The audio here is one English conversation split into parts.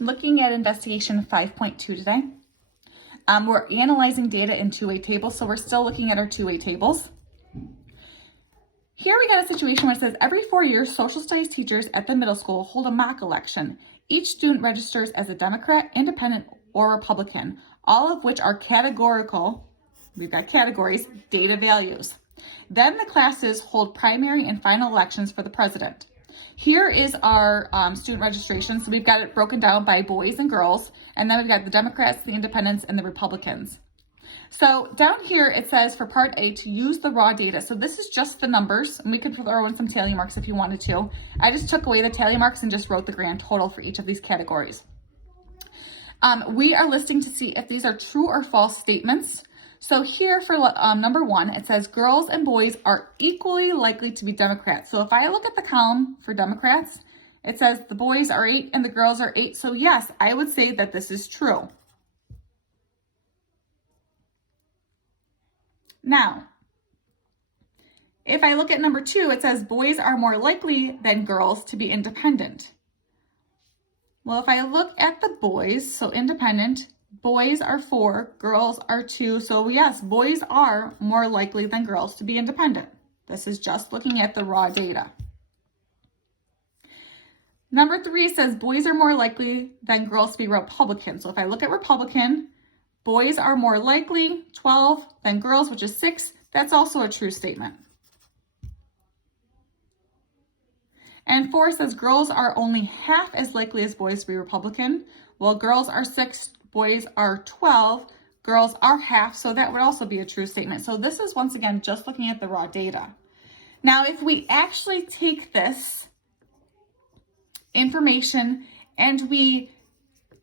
Looking at investigation 5.2 today. We're analyzing data in two-way tables, so we're still looking at our two-way tables. Here we got a situation where it says every 4 years, social studies teachers at the middle school hold a mock election. Each student registers as a Democrat, Independent, or Republican, all of which are categorical. We've got categories, data values. Then the classes hold primary and final elections for the president. Here is our student registration. So we've got it broken down by boys and girls, and then we've got the Democrats, the Independents, and the Republicans. So down here it says for part A to use the raw data. So this is just the numbers, and we could throw in some tally marks if you wanted to. I just took away the tally marks and just wrote the grand total for each of these categories. We are listing to see if these are true or false statements. So here for number 1, it says girls and boys are equally likely to be Democrats. So if I look at the column for Democrats, it says the boys are 8 and the girls are 8. So yes, I would say that this is true. Now, if I look at number 2, it says boys are more likely than girls to be independent. Well, if I look at the boys, so independent, boys are 4, girls are 2. So yes, boys are more likely than girls to be independent. This is just looking at the raw data. Number 3 says boys are more likely than girls to be Republican. So if I look at Republican, boys are more likely, 12, than girls, which is 6. That's also a true statement. And 4 says girls are only half as likely as boys to be Republican. Well, girls are 6, boys are 12, girls are half, so that would also be a true statement. So this is, once again, just looking at the raw data. Now, if we actually take this information and we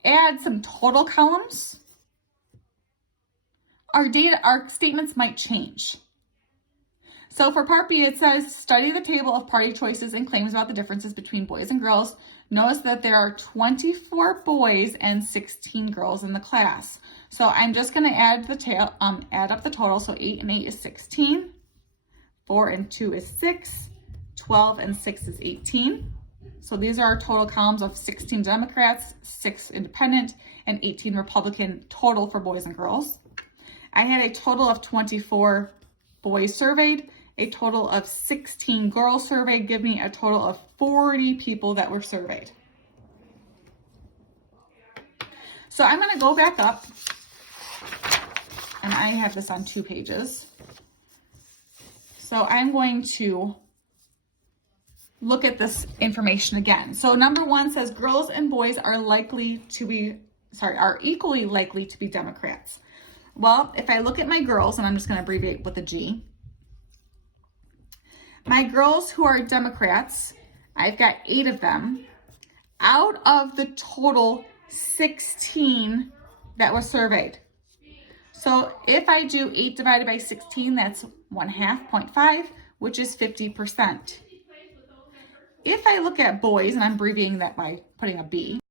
add some total columns, our statements might change. So for part B, it says, study the table of party choices and claims about the differences between boys and girls. Notice that there are 24 boys and 16 girls in the class. So I'm just going to add up the total. So 8 and 8 is 16. 4 and 2 is 6. 12 and 6 is 18. So these are our total columns of 16 Democrats, 6 Independent, and 18 Republican total for boys and girls. I had a total of 24 boys surveyed, a total of 16 girls surveyed, give me a total of 40 people that were surveyed. So I'm going to go back up, and I have this on 2 pages. So I'm going to look at this information again. So number 1 says girls and boys are equally likely to be Democrats. Well, if I look at my girls, and I'm just going to abbreviate with a G, my girls who are Democrats, I've got 8 of them out of the total 16 that were surveyed. So if I do 8 divided by 16, that's 1/2, 0.5, which is 50%. If I look at boys, and I'm abbreviating that by putting a B,